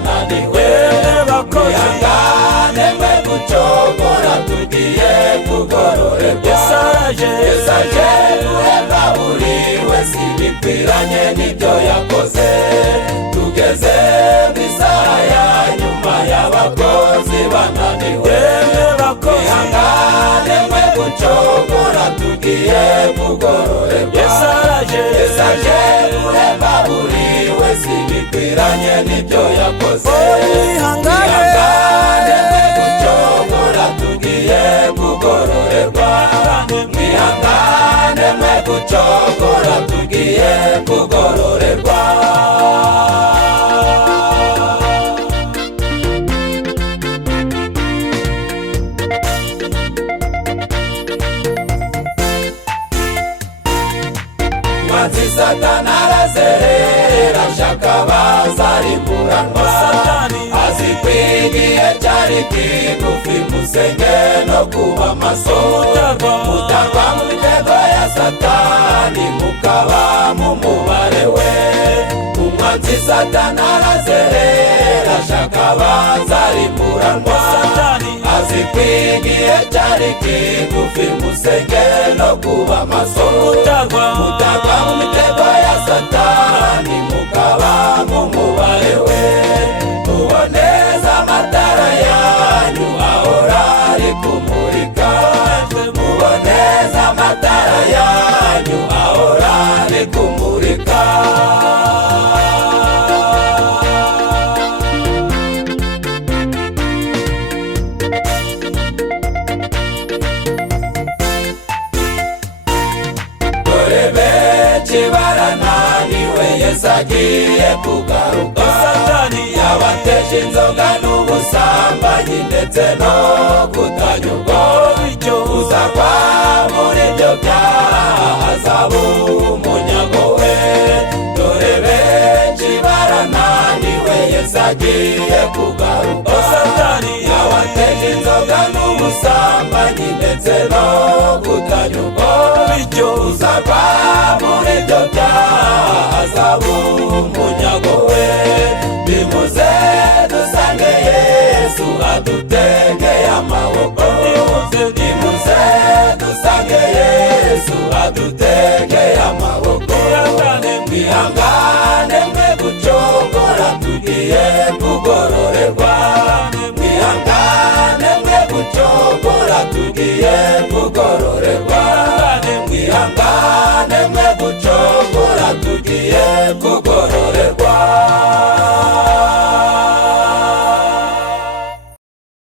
bananiwe, mwihangane mwe gucogora tugiye kugororerwa. Yesu aje guhemba buri wese ibikwiranye n'ibyo yakoze. Tugeze mw'isaha ya nyuma y'abakozi bananiwe, mwihangane mwe gucogora tugiye kugororerwa. Yesu aje guhemba buri wese ibikwiranye n'ibyo yakoze. Mwihangane mwe gucogora tugiye kugororerwa. Mwihangane mwe gucogora tugiye kugororerwa. Mwanzi Satani arazerera ashaka abazarimburanwa, azi ko igihe cyari kigufi musenge no kuba maso, mutagwa mu mitego ya Satani mukaba mu mubare we. Umwanzi Satani arazerera ashaka abazarimburanwa, azi ko igihe cyari kigufi musenge no kuba maso, mutagwa mu mitego ya Satani mukaba mu mubare we. Muboneza amatara yanyu ahora ari kumurika, muboneza amatara yanyu ahora ari kumurika. Barananiwe, Yesu agiye kugaruka. Yabateje inzoga n'ubusambanyi ndetse no kutanyurwa, uzagwa muri ibyo byaha azaba umunyago we. Dore benshi barananiwe, Yesu agiye kugaruka. Yabateje inzoga n'ubusambanyi ndetse no kutanyurwa, uzagwa muri ibyo byaha azaba umunyago we. Nimuze dusange Yesu adutegeye amaboko, nimuze dusange Yesu adutegeye amaboko. Mwihangane mwe gucogora tugiye kugororerwa. Mwihangane mwe gucogora tugiye kugororerwa. Mwihangane mwe gucogora tugiye kugororerwa.